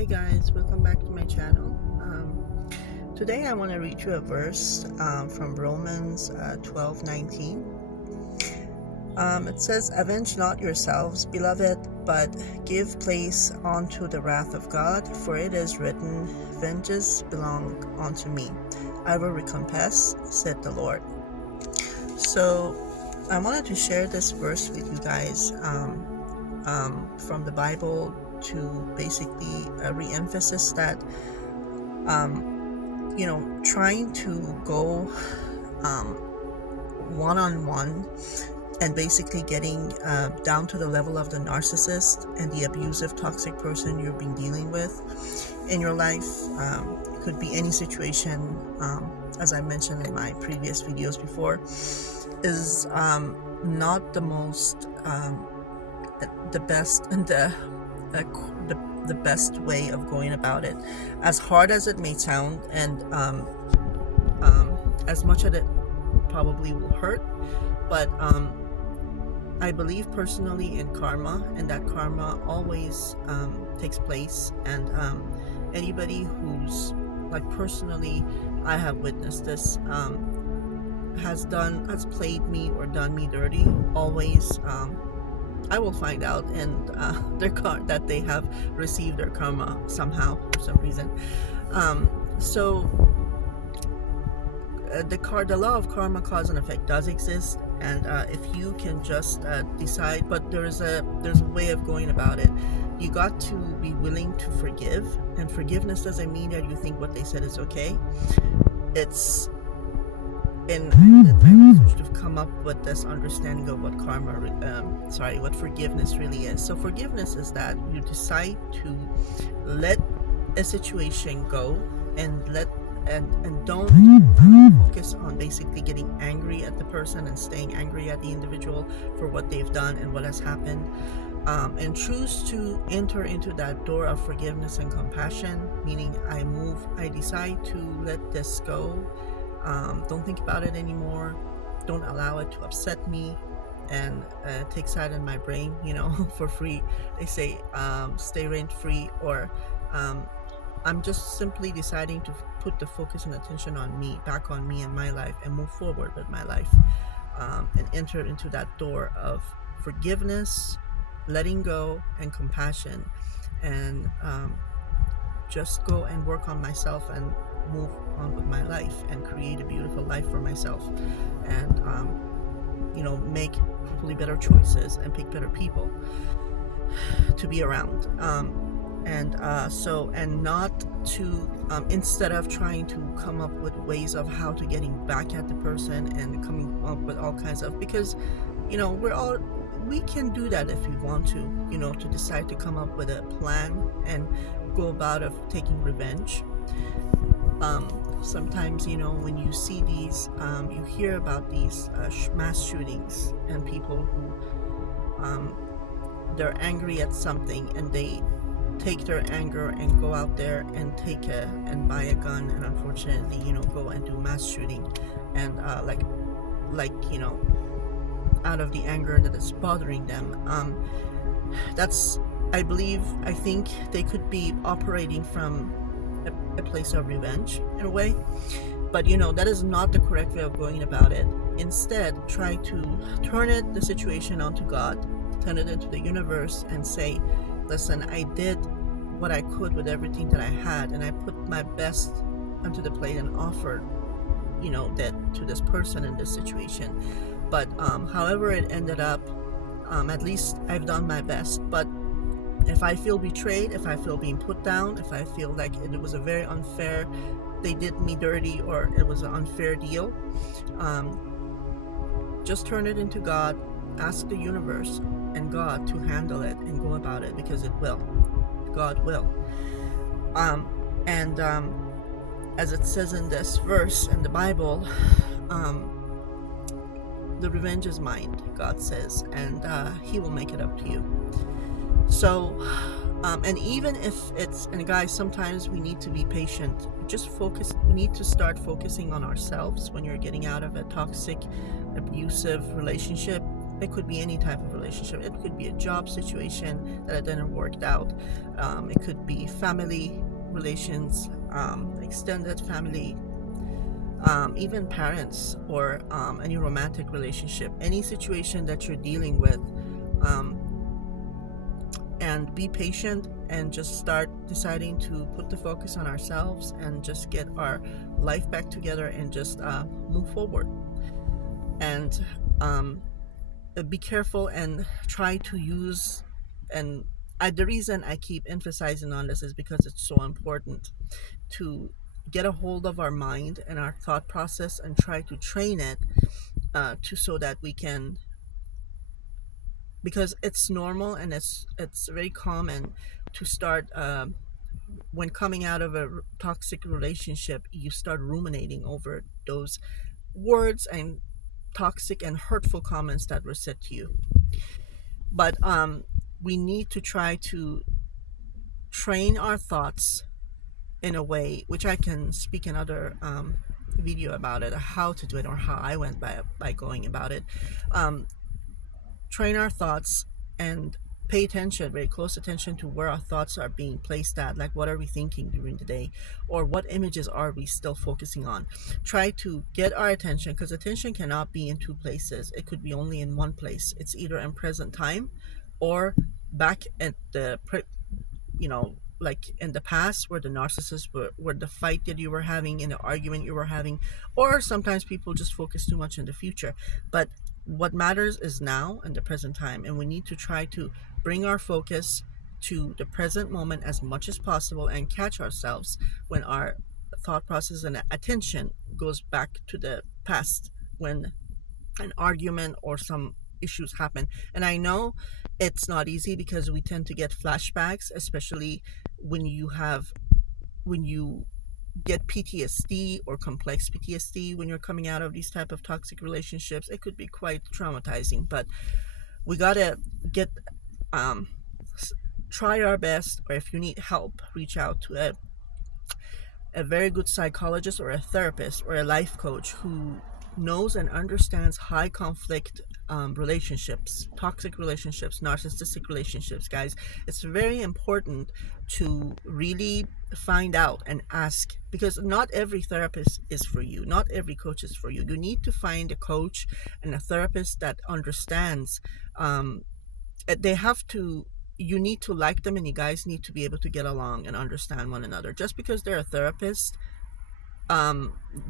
Hey guys, welcome back to my channel. Today I want to read you a verse from Romans 12:19. It says, "Avenge not yourselves, beloved, but give place unto the wrath of God, for it is written, Vengeance belong unto me. I will recompense, said the Lord." So I wanted to share this verse with you guys from the Bible to basically re-emphasize that trying to go one-on-one and basically getting down to the level of the narcissist and the abusive, toxic person you've been dealing with in your life. It could be any situation, as I mentioned in my previous videos before, is not the most the best and the best way of going about it. As hard as it may sound, and as much as it probably will hurt, but I believe personally in karma, and that karma always takes place. And anybody who's, like, personally, I have witnessed this, has played me or done me dirty, always I will find out, and that they have received their karma somehow, for some reason. So the law of karma, cause and effect, does exist, and if you can just decide, but there's a way of going about it. You got to be willing to forgive, and forgiveness doesn't mean that you think what they said is okay. It's And I did my research to come up with this understanding of what what forgiveness really is. So forgiveness is that you decide to let a situation go and don't focus on basically getting angry at the person and staying angry at the individual for what they've done and what has happened, and choose to enter into that door of forgiveness and compassion, meaning I decide to let this go. Don't think about it anymore. Don't allow it to upset me and take side in my brain, for free. They say stay rent free, or I'm just simply deciding to put the focus and attention back on me and my life, and move forward with my life, and enter into that door of forgiveness, letting go, and compassion, and just go and work on myself and move on with my life and create a beautiful life for myself, and make hopefully better choices and pick better people to be around, and not to instead of trying to come up with ways of how to getting back at the person and coming up with all kinds of, because we can do that if we want to decide to come up with a plan and go about of taking revenge. Sometimes, when you see these, you hear about these mass shootings, and people who they're angry at something, and they take their anger and go out there and buy a gun, and unfortunately, go and do mass shooting, and out of the anger that is bothering them. I think they could be operating from a place of revenge in a way, but that is not the correct way of going about it. Instead, try to turn the situation onto God, turn it into the universe, and say, listen, I did what I could with everything that I had, and I put my best onto the plate and offered that to this person in this situation. But however it ended up, at least I've done my best. But if I feel betrayed, if I feel being put down, if I feel like it was a very unfair, they did me dirty, or it was an unfair deal, just turn it into God. Ask the universe and God to handle it and go about it, because it will. God will. As it says in this verse in the Bible, the revenge is mine, God says, and He will make it up to you. So, and even if and guys, sometimes we need to be patient. We need to start focusing on ourselves when you're getting out of a toxic, abusive relationship. It could be any type of relationship. It could be a job situation that it didn't work out. It could be family relations, extended family, even parents, or any romantic relationship, any situation that you're dealing with. And be patient and just start deciding to put the focus on ourselves and just get our life back together and just move forward. And be careful and try to use, and the reason I keep emphasizing on this is because it's so important to get a hold of our mind and our thought process and try to train it so that we can, because it's normal and it's very common to start when coming out of a toxic relationship, you start ruminating over those words and toxic and hurtful comments that were said to you. But we need to try to train our thoughts in a way, which I can speak another video about it, how to do it, or how I went by going about it. Train our thoughts and pay attention, very close attention to where our thoughts are being placed at. Like, what are we thinking during the day, or what images are we still focusing on? Try to get our attention, because attention cannot be in two places. It could be only in one place. It's either in present time or back at the like in the past, where the narcissist where the fight that you were having, in the argument you were having, or sometimes people just focus too much in the future. But what matters is now and the present time, and we need to try to bring our focus to the present moment as much as possible and catch ourselves when our thought process and attention goes back to the past, when an argument or some issues happen. And I know it's not easy, because we tend to get flashbacks, especially when you get PTSD or complex PTSD when you're coming out of these type of toxic relationships. It could be quite traumatizing, but we gotta get try our best, or if you need help, reach out to a very good psychologist or a therapist or a life coach who knows and understands high conflict relationships, toxic relationships, narcissistic relationships. Guys, it's very important to really find out and ask, because not every therapist is for you, not every coach is for you. You need to find a coach and a therapist that understands. You need to like them, and you guys need to be able to get along and understand one another. Just because they're a therapist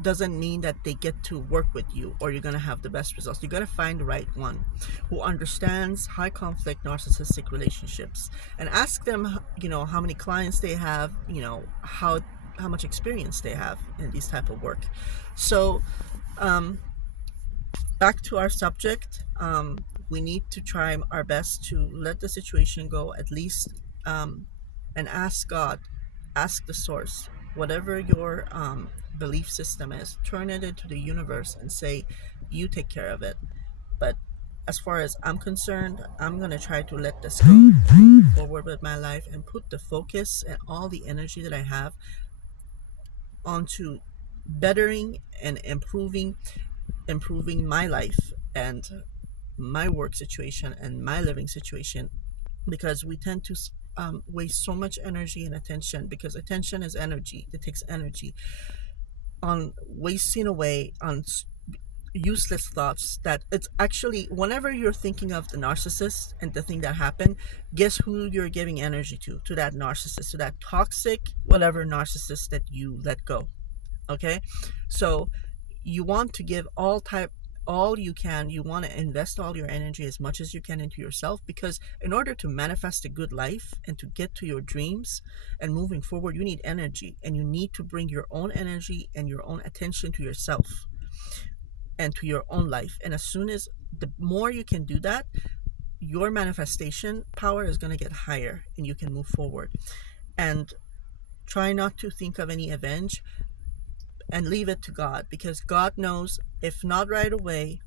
doesn't mean that they get to work with you or you're going to have the best results. You got to find the right one who understands high conflict narcissistic relationships, and ask them, how many clients they have, how much experience they have in these type of work. So back to our subject, we need to try our best to let the situation go, at least, and ask God, ask the source, whatever your belief system is, turn it into the universe and say, you take care of it. But as far as I'm concerned, I'm going to try to let this go, move forward with my life, and put the focus and all the energy that I have onto bettering and improving my life and my work situation and my living situation, because we tend to waste so much energy and attention, because attention is energy. It takes energy on wasting away on useless thoughts. That it's actually, whenever you're thinking of the narcissist and the thing that happened, guess who you're giving energy to that narcissist, to that toxic whatever narcissist that you let go. Okay, so you want to give all you can. You want to invest all your energy as much as you can into yourself, because in order to manifest a good life and to get to your dreams and moving forward, you need energy, and you need to bring your own energy and your own attention to yourself and to your own life. And as soon as the more you can do that, your manifestation power is going to get higher and you can move forward. And try not to think of any revenge, and leave it to God, because God knows, if not right away,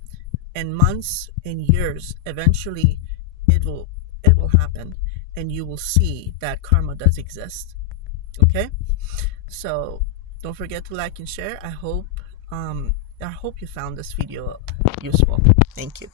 in months, in years, eventually it will happen, and you will see that karma does exist. Okay, so don't forget to like and share. I hope you found this video useful. Thank you.